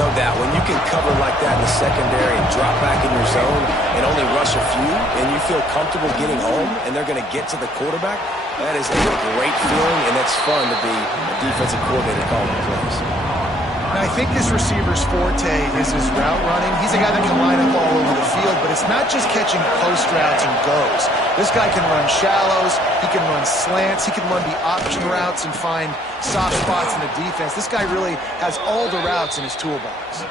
No doubt. When you can cover like that in the secondary and drop back in your zone and only rush a few, and you feel comfortable getting home, and they're going to get to the quarterback, that is a great feeling, and it's fun to be a defensive coordinator calling plays. Now, I think this receiver's forte is his route running. He's a guy that can line up all over the field, but it's not just catching post routes and goes. This guy can run shallows, he can run slants, he can run the option routes and find soft spots in the defense. This guy really has all the routes in his toolbox.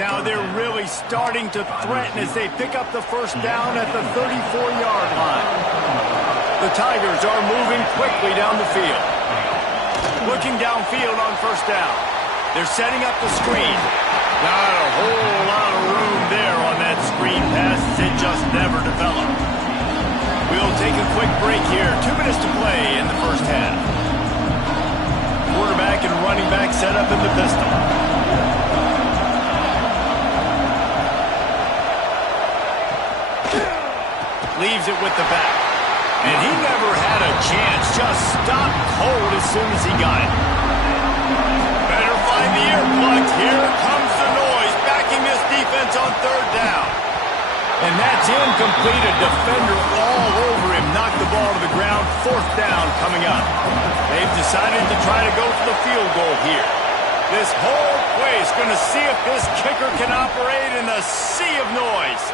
Now they're really starting to threaten as they pick up the first down at the 34-yard line. The Tigers are moving quickly down the field. Looking downfield on first down. They're setting up the screen. Not a whole lot of room there on that screen pass. It just never developed. We'll take a quick break here. 2 minutes to play in the first half. Quarterback and running back set up in the pistol. Leaves it with the back. And he never had a chance. Just stopped cold as soon as he got it. Better find the earplugs. Here comes the noise, backing this defense on third down. And that's incomplete. A defender all over him. Knocked the ball to the ground. Fourth down coming up. They've decided to try to go for the field goal here. This whole place going to see if this kicker can operate in the sea of noise.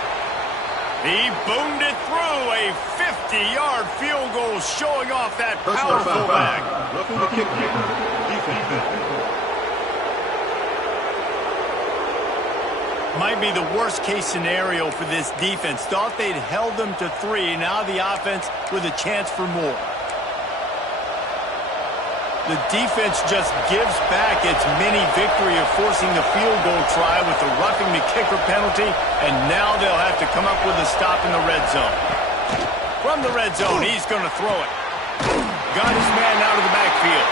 He boomed it through. A 50-yard field goal showing off that powerful back. Roughing the kick kicker. Defense. Might be the worst-case scenario for this defense. Thought they'd held them to 3. Now the offense with a chance for more. The defense just gives back its mini victory of forcing the field goal try with the roughing the kicker penalty, and now they'll have to come up with a stop in the red zone. From the red zone, he's going to throw it. Got his man out of the backfield.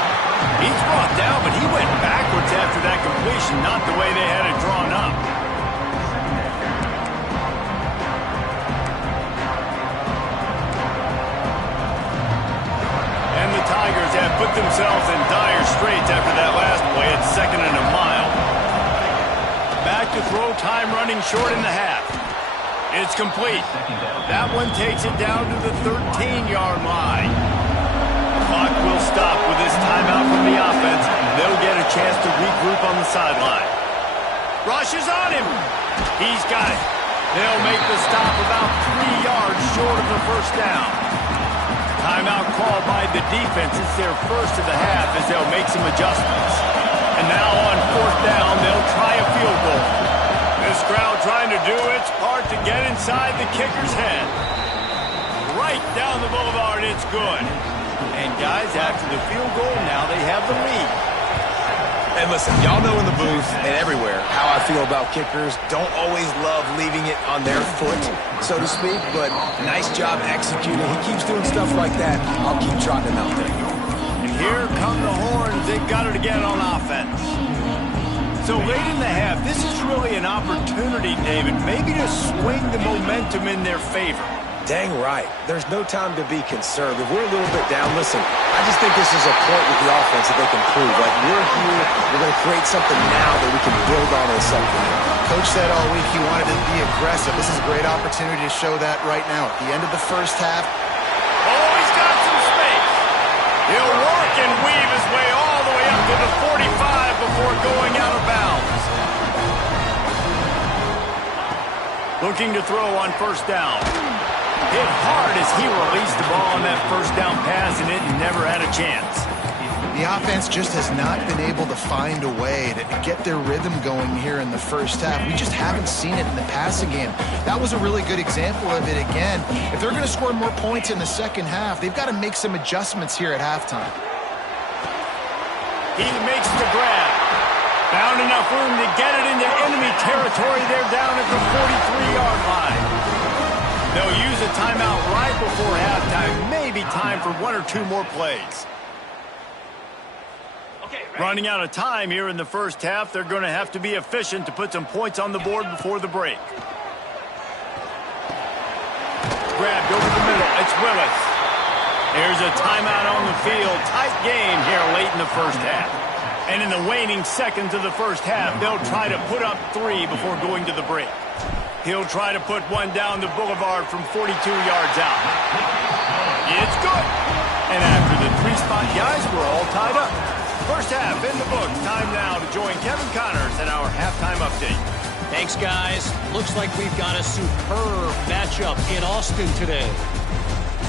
He's brought down, but he went backwards after that completion, not the way they had it drawn up. Tigers have put themselves in dire straits after that last play at 2nd and a mile. Back to throw, time running short in the half. It's complete. That one takes it down to the 13-yard line. The clock will stop with this timeout from the offense. They'll get a chance to regroup on the sideline. Rush is on him. He's got it. They'll make the stop about 3 yards short of the first down. Timeout called by the defense. It's their first of the half as they'll make some adjustments. And now on fourth down, they'll try a field goal. This crowd trying to do its part to get inside the kicker's head. Right down the boulevard, it's good. And guys, after the field goal, now they have the lead. And listen, y'all know in the booth and everywhere how I feel about kickers. Don't always love leaving it on their foot, so to speak, but nice job executing. He keeps doing stuff like that. I'll keep trotting him out there. And here come the horns. They've got it again on offense. So late in the half, this is really an opportunity, David, maybe to swing the momentum in their favor. Dang right. There's no time to be conservative. We're a little bit down. Listen, I just think this is a point with the offense that they can prove. Like, we're here. We're going to create something now that we can build on in the second half. Coach said all week he wanted to be aggressive. This is a great opportunity to show that right now. At the end of the first half. Oh, he's got some space. He'll work and weave his way all the way up to the 45 before going out of bounds. Looking to throw on first down. Hit hard as he released the ball on that first down pass, and it never had a chance. The offense just has not been able to find a way to get their rhythm going here in the first half. We just haven't seen it in the passing game. That was a really good example of it again. If they're going to score more points in the second half, they've got to make some adjustments here at halftime. He makes the grab. Found enough room to get it into enemy territory. They're down at the 43-yard line. They'll use a timeout right before halftime. Maybe time for 1 or 2 more plays. Running out of time here in the first half. They're going to have to be efficient to put some points on the board before the break. Grabbed over the middle. It's Willis. There's a timeout on the field. Tight game here late in the first half. And in the waning seconds of the first half, they'll try to put up 3 before going to the break. He'll try to put one down the boulevard from 42 yards out. It's good. And after the 3-spot guys, we're all tied up. First half in the books. Time now to join Kevin Connors in our halftime update. Thanks, guys. Looks like we've got a superb matchup in Austin today.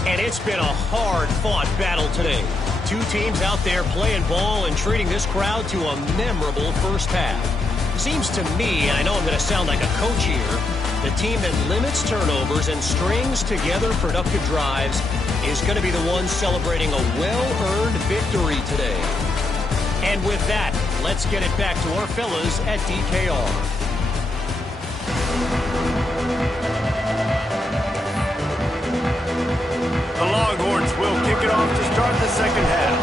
And it's been a hard-fought battle today. Two teams out there playing ball and treating this crowd to a memorable first half. Seems to me, and I know I'm going to sound like a coach here, the team that limits turnovers and strings together productive drives is going to be the one celebrating a well-earned victory today. And with that, let's get it back to our fellas at DKR. The Longhorns will kick it off to start the second half.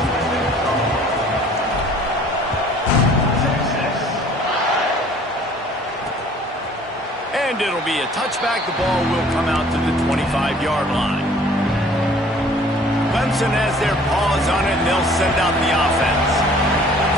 And it'll be a touchback. The ball will come out to the 25-yard line. Clemson has their paws on it, and they'll send out the offense.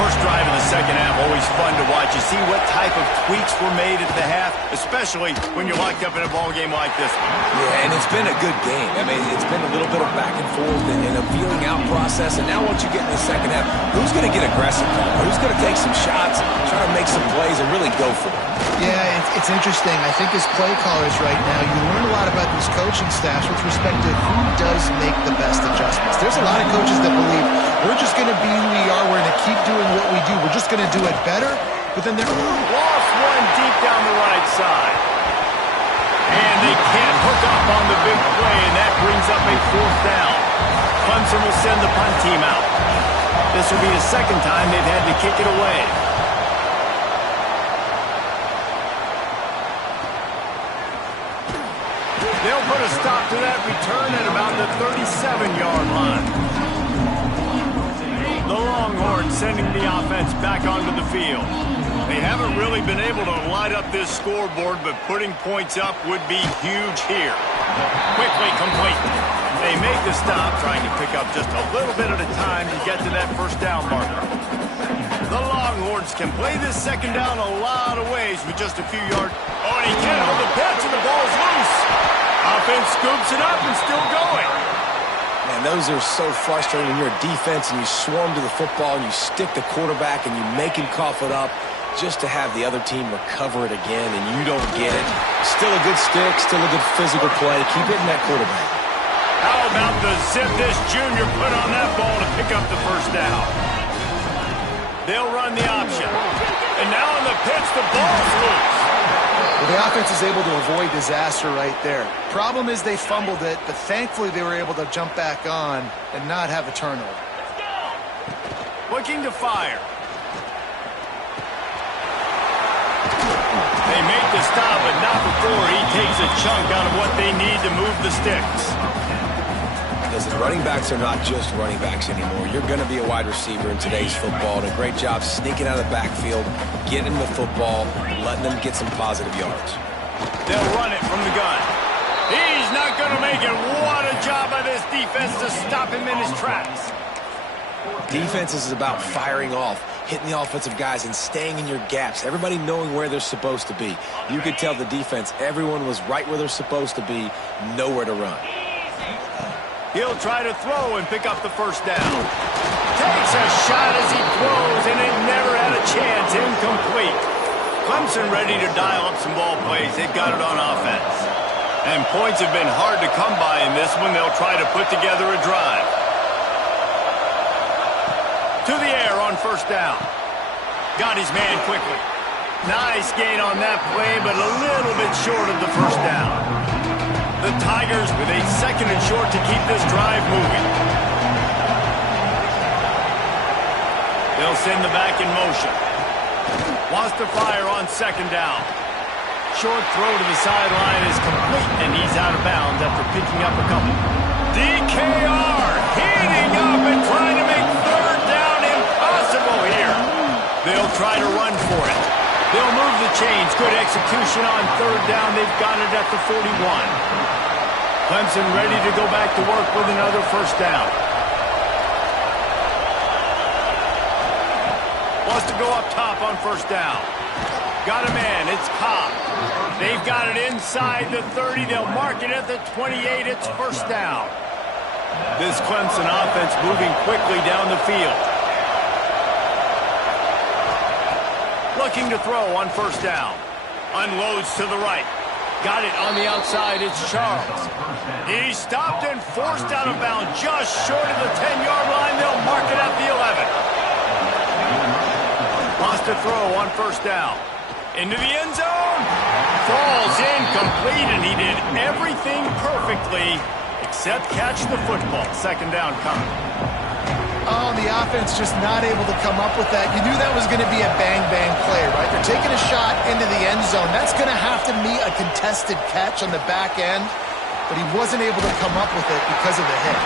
First drive of the second half, always fun to watch. You see what type of tweaks were made at the half, especially when you're locked up in a ball game like this one. Yeah, and it's been a good game. I mean, it's been a little bit of back and forth and a feeling out process. And now once you get in the second half, who's going to get aggressive? Who's going to take some shots, try to make some plays, and really go for it? Yeah, it's interesting. I think as play callers right now, you learn a lot about these coaching staffs with respect to who does make the best adjustments. There's a lot of coaches that believe we're just going to be who we are. We're going to keep doing what we do. We're just going to do it better. But then they're lost one deep down the right side. And they can't hook up on the big play, and that brings up a 4th down. Clemson will send the punt team out. This will be the second time they've had to kick it away. They'll put a stop to that return at about the 37-yard line. The Longhorns sending the offense back onto the field. They haven't really been able to light up this scoreboard, but putting points up would be huge here. Quickly complete. They make the stop, trying to pick up just a little bit at a time to get to that first down marker. The Longhorns can play this second down a lot of ways with just a few yards. Oh, and he can't hold the pitch, and the ball's loose. Offense scoops it up and still going. Man, those are so frustrating when you're a defense and you swarm to the football and you stick the quarterback and you make him cough it up just to have the other team recover it again and you don't get it. Still a good stick, still a good physical play. Keep hitting that quarterback. How about the zip this junior put on that ball to pick up the first down? They'll run the option. And now on the pitch, the ball's loose. Well, the offense is able to avoid disaster right there. Problem is they fumbled it, but thankfully they were able to jump back on and not have a turnover. Looking to fire. They make the stop, but not before he takes a chunk out of what they need to move the sticks. Listen, running backs are not just running backs anymore. You're going to be a wide receiver in today's football, and a great job sneaking out of the backfield, getting the football, letting them get some positive yards. They'll run it from the gun. He's not going to make it. What a job by this defense to stop him in his tracks. Defense is about firing off, hitting the offensive guys, and staying in your gaps. Everybody knowing where they're supposed to be. You could tell the defense, everyone was right where they're supposed to be, nowhere to run. He'll try to throw and pick up the first down. Takes a shot as he throws, and it never had a chance. Incomplete. Clemson ready to dial up some ball plays. They've got it on offense. And points have been hard to come by in this one. They'll try to put together a drive. To the air on first down. Got his man quickly. Nice gain on that play, but a little bit short of the first down. The Tigers with a second and short to keep this drive moving. They'll send the back in motion. Wants to fire on second down. Short throw to the sideline is complete, and he's out of bounds after picking up a couple. DKR heating up and trying to make third down impossible here. They'll try to run for it. They'll move the chains. Good execution on third down. They've got it at the 41. Clemson ready to go back to work with another first down. Wants to go up top on first down. Got a man. It's Cobb. They've got it inside the 30. They'll mark it at the 28. It's first down. This Clemson offense moving quickly down the field. Looking to throw on first down. Unloads to the right. Got it on the outside. It's Charles. He stopped and forced out of bounds just short of the 10-yard line. They'll mark it at the 11. Wants to throw on first down. Into the end zone. Falls incomplete, and he did everything perfectly except catch the football. Second down coming. Oh, the offense just not able to come up with that. You knew that was going to be a bang-bang play, right? They're taking a shot into the end zone. That's going to have to meet a contested catch on the back end, but he wasn't able to come up with it because of the hit.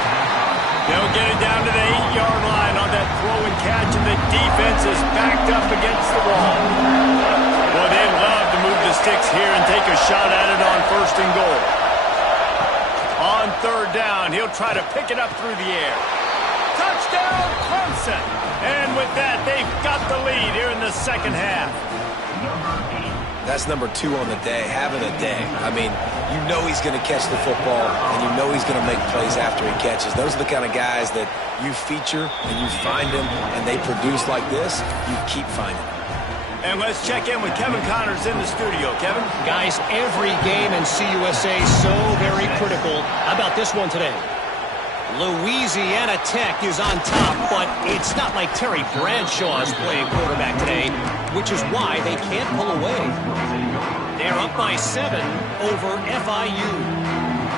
They'll get it down to the 8-yard line on that throw and catch, and the defense is backed up against the wall. Well, they'd love to move the sticks here and take a shot at it on first and goal. On third down, he'll try to pick it up through the air. Touchdown, Clemson! And with that, they've got the lead here in the second half. That's number 2 on the day, having a day. I mean, you know he's going to catch the football, and you know he's going to make plays after he catches. Those are the kind of guys that you feature, and you find them, and they produce like this, you keep finding them. And let's check in with Kevin Connors in the studio. Kevin? Guys, every game in CUSA so very critical. How about this one today? Louisiana Tech is on top, but it's not like Terry Bradshaw is playing quarterback today, which is why they can't pull away. They're up by 7 over FIU.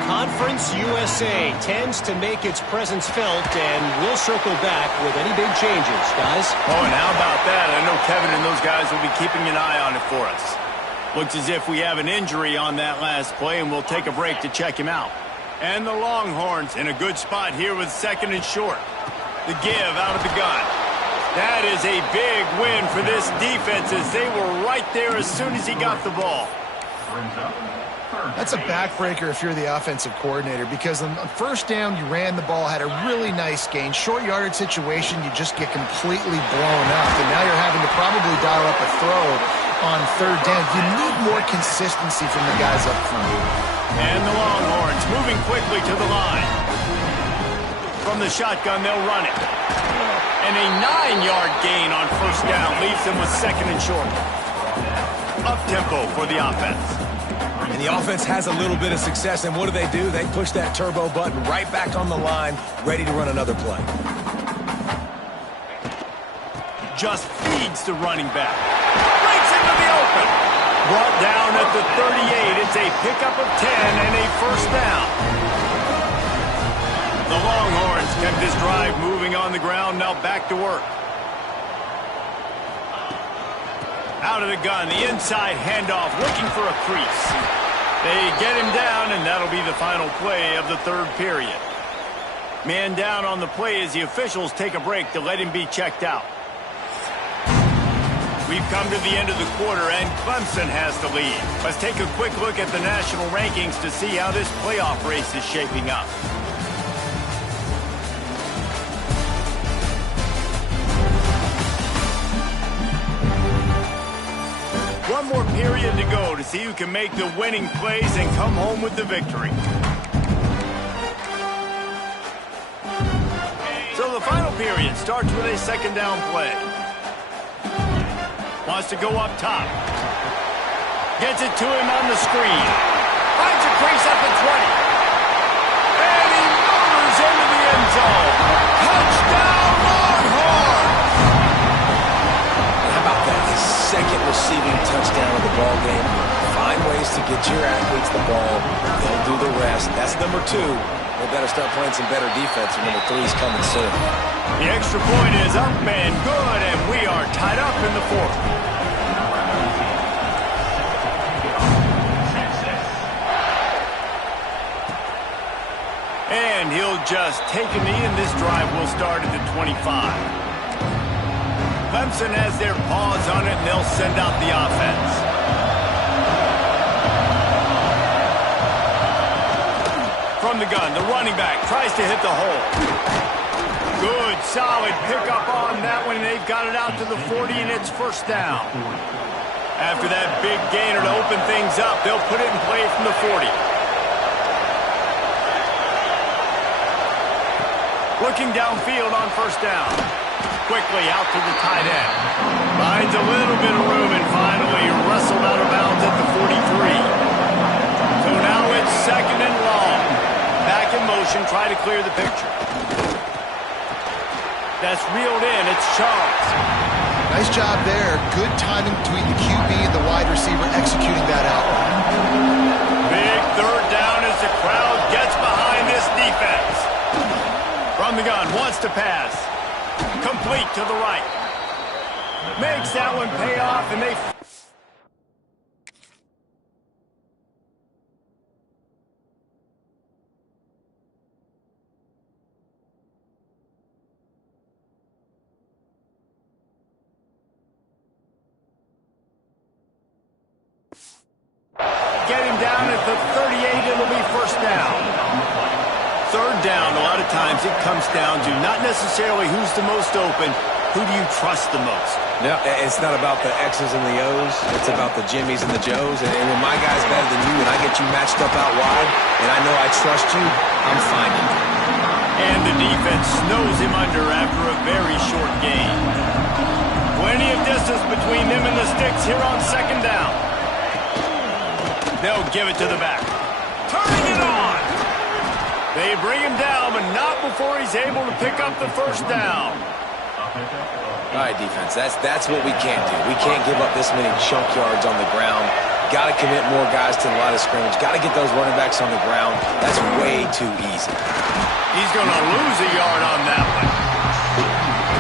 Conference USA tends to make its presence felt, and we'll circle back with any big changes, guys. Oh, and how about that? I know Kevin and those guys will be keeping an eye on it for us. Looks as if we have an injury on that last play, and we'll take a break to check him out. And the Longhorns in a good spot here with second and short. The give out of the gun. That is a big win for this defense as they were right there as soon as he got the ball. That's a backbreaker if you're the offensive coordinator, because on first down, you ran the ball, had a really nice gain. Short yardage situation, you just get completely blown up, and now you're having to probably dial up a throw on third down. You need more consistency from the guys up front. And the Longhorns moving quickly to the line. From the shotgun, they'll run it. And a 9-yard gain on first down leaves them with second and short. Up-tempo for the offense. And the offense has a little bit of success, and what do? They push that turbo button right back on the line, ready to run another play. Just feeds the running back. Breaks into the open. Brought down at the 38. It's a pickup of 10 and a first down. The Longhorns kept this drive moving on the ground, now back to work. Out of the gun, the inside handoff, looking for a crease. They get him down, and that'll be the final play of the third period. Man down on the play as the officials take a break to let him be checked out. We've come to the end of the quarter, and Clemson has the lead. Let's take a quick look at the national rankings to see how this playoff race is shaping up. One more period to go to see who can make the winning plays and come home with the victory. So the final period starts with a second down play. Wants to go up top. Gets it to him on the screen. Finds a crease at the 20. And he murders into the end zone. Touchdown, Longhorns! How about that? His second receiving touchdown of the ball game. Find ways to get your athletes the ball. They'll do the rest. That's number 2. They better start playing some better defense, and number 3 is coming soon. The extra point is up and good, and we are tied up in the fourth. And he'll just take a knee, and this drive will start at the 25. Clemson has their paws on it, and they'll send out the offense. From the gun, the running back tries to hit the hole. Good solid pickup on that one. They've got it out to the 40, and it's first down. After that big gainer to open things up, they'll put it in play from the 40. Looking downfield on first down. Quickly out to the tight end. Finds a little bit of room and finally wrestled out of bounds at the 43. So now it's second and long. Back in motion, try to clear the picture. That's reeled in. It's Charles. Nice job there. Good timing between the QB and the wide receiver executing that out. Big third down as the crowd gets behind this defense. From the gun, wants to pass. Complete to the right. Makes that one pay off, and they... Get him down at the 38, it'll be first down. Third down, a lot of times it comes down to not necessarily who's the most open, who do you trust the most? No, it's not about the X's and the O's. It's about the Jimmies and the Joes. And when my guy's better than you and I get you matched up out wide and I know I trust you, I'm finding you. And the defense snows him under after a very short gain. Plenty of distance between them and the sticks here on second down. They'll give it to the back. Turning it on! They bring him down, but not before he's able to pick up the first down. All right, defense, that's what we can't do. We can't give up this many chunk yards on the ground. Got to commit more guys to the line of scrimmage. Got to get those running backs on the ground. That's way too easy. He's going to lose a yard on that one.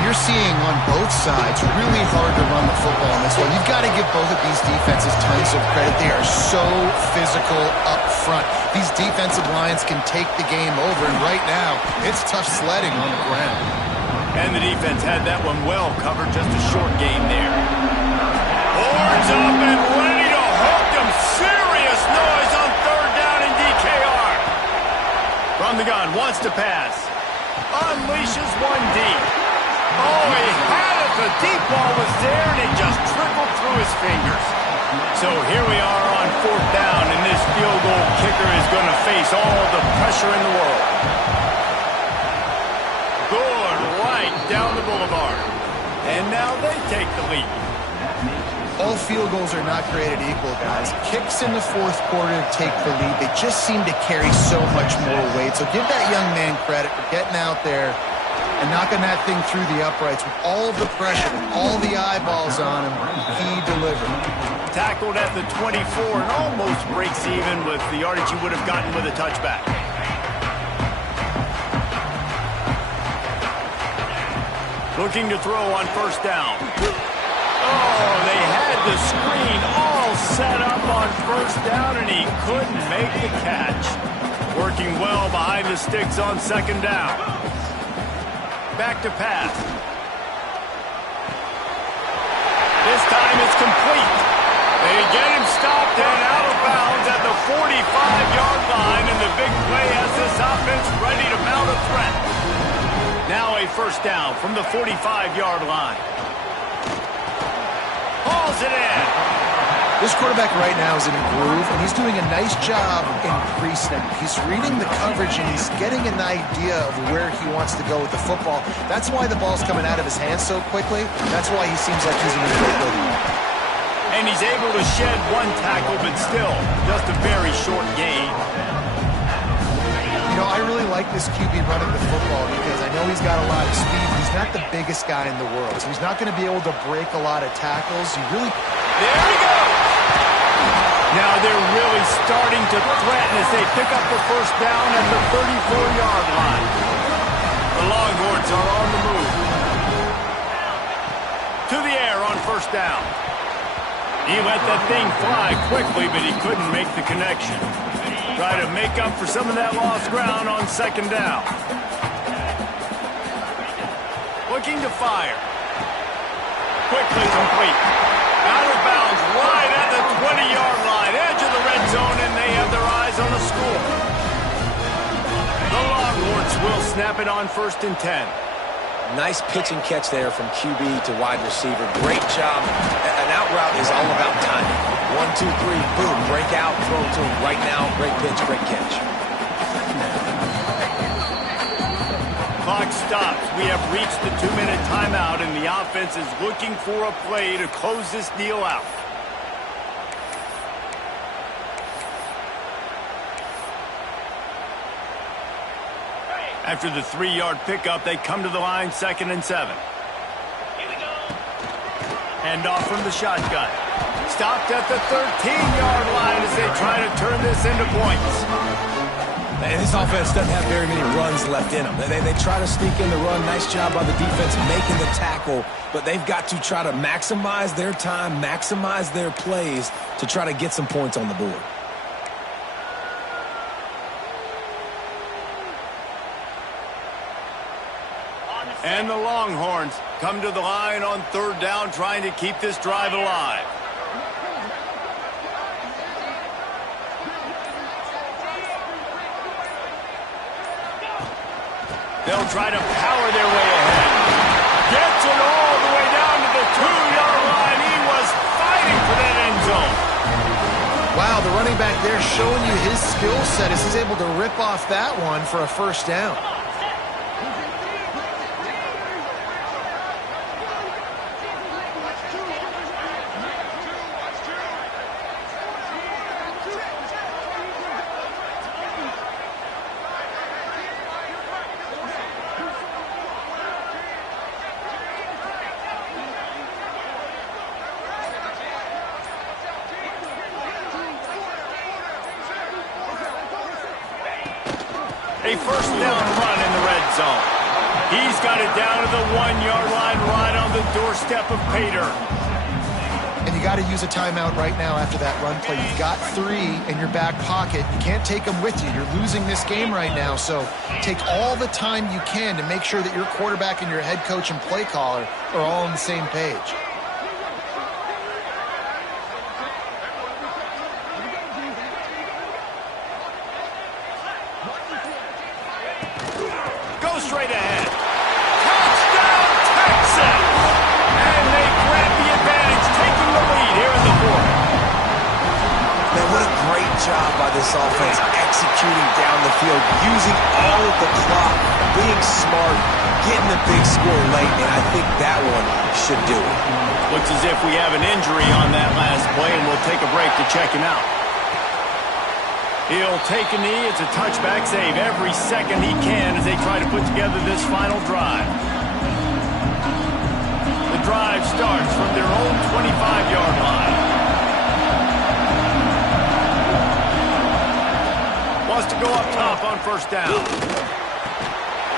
You're seeing on both sides really hard to run the football on this one. You've got to give both of these defenses tons of credit. They are so physical up front. These defensive lines can take the game over, and right now, it's tough sledding on the ground. And the defense had that one well covered, just a short game there. Horns up and ready to hook them. Serious noise on third down in DKR. From the gun, wants to pass. Unleashes one deep. Oh, he had it. The deep ball was there, and it just trickled through his fingers. So here we are on fourth down, and this field goal kicker is going to face all the pressure in the world. Good right down the boulevard. And now they take the lead. All field goals are not created equal, guys. Kicks in the fourth quarter to take the lead. They just seem to carry so much more weight. So give that young man credit for getting out there and knocking that thing through the uprights with all of the pressure, with all the eyeballs on him. He delivered. Tackled at the 24 and almost breaks even with the yardage you would have gotten with a touchback. Looking to throw on first down. Oh, they had the screen all set up on first down, and he couldn't make the catch. Working well behind the sticks on second down. Back to pass. This time it's complete. They get him stopped and out of bounds at the 45-yard line, and the big play has this offense ready to mount a threat. Now a first down from the 45-yard line. Hauls it in. This quarterback right now is in a groove, and he's doing a nice job in pre-snap. He's reading the coverage, and he's getting an idea of where he wants to go with the football. That's why the ball's coming out of his hands so quickly. That's why he seems like he's in a great rhythm. And he's able to shed one tackle, but still, just a very short gain. You know, I really like this QB running the football because I know he's got a lot of speed. He's not the biggest guy in the world, so he's not going to be able to break a lot of tackles. There he goes! Now they're really starting to threaten as they pick up the first down at the 34-yard line. The Longhorns are on the move. To the air on first down. He let that thing fly quickly, but he couldn't make the connection. Try to make up for some of that lost ground on second down. Looking to fire. Quickly complete. Out of bounds right at the 20-yard line. Edge of the red zone, and they have their eyes on the score. The Longhorns will snap it on 1st and 10. Nice pitch and catch there from QB to wide receiver. Great job. An out route is all about timing. 1, 2, 3, boom, break out, throw to him right now. Great pitch, great catch. Clock stops. We have reached the 2-minute timeout, and the offense is looking for a play to close this deal out. After the 3-yard pickup, they come to the line, 2nd and 7. Here we go. Hand off from the shotgun. Stopped at the 13-yard line as they try to turn this into points. And this offense doesn't have very many runs left in them. They try to sneak in the run. Nice job by the defense making the tackle, but they've got to try to maximize their time, maximize their plays to try to get some points on the board. And the Longhorns come to the line on 3rd down, trying to keep this drive alive. They'll try to power their way ahead. Gets it all the way down to the 2-yard line. He was fighting for that end zone. Wow, the running back there showing you his skill set as he's able to rip off that one for a 1st down. A 1st down run in the red zone. He's got it down to the 1-yard line, right on the doorstep of Pater. And you got to use a timeout right now after that run play. You've got 3 in your back pocket. You can't take them with you. You're losing this game right now. So take all the time you can to make sure that your quarterback and your head coach and play caller are all on the same page. Straight ahead. Touchdown, Texas! And they grab the advantage, taking the lead here in the 4th. Man, what a great job by this offense executing down the field, using all of the clock, being smart, getting the big score late, and I think that one should do it. Looks as if we have an injury on that last play, and we'll take a break to check him out. He'll take a knee. It's a touchback save every second he can as they try to put together this final drive. The drive starts from their own 25-yard line. Wants to go up top on 1st down.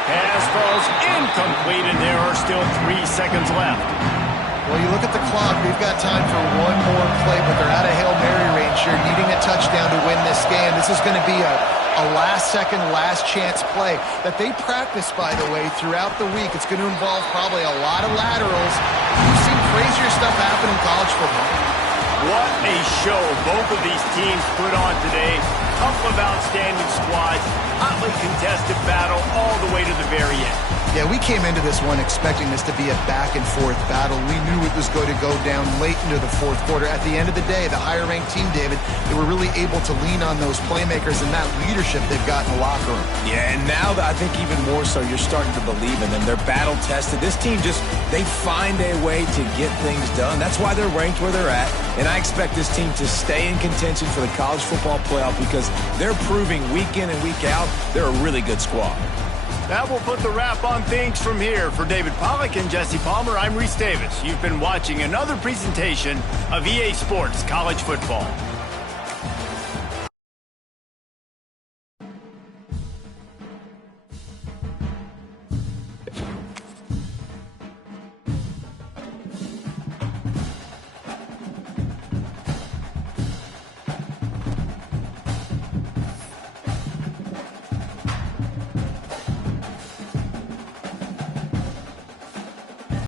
Pass falls incomplete, and there are still 3 seconds left. Well, you look at the clock, they've got time for one more play, but they're out of Hail Mary range here, needing a touchdown to win this game. This is going to be a last-second, last-chance play that they practice, by the way, throughout the week. It's going to involve probably a lot of laterals. You've seen crazier stuff happen in college football. What a show both of these teams put on today. Couple of outstanding squads, hotly contested battle all the way to the very end. Yeah, we came into this one expecting this to be a back-and-forth battle. We knew it was going to go down late into the 4th quarter. At the end of the day, the higher-ranked team, David, they were really able to lean on those playmakers and that leadership they've got in the locker room. Yeah, and now I think even more so, you're starting to believe in them. They're battle-tested. This team they find a way to get things done. That's why they're ranked where they're at. And I expect this team to stay in contention for the college football playoff because they're proving week in and week out they're a really good squad. That will put the wrap on things from here. For David Pollack and Jesse Palmer, I'm Reese Davis. You've been watching another presentation of EA Sports College Football.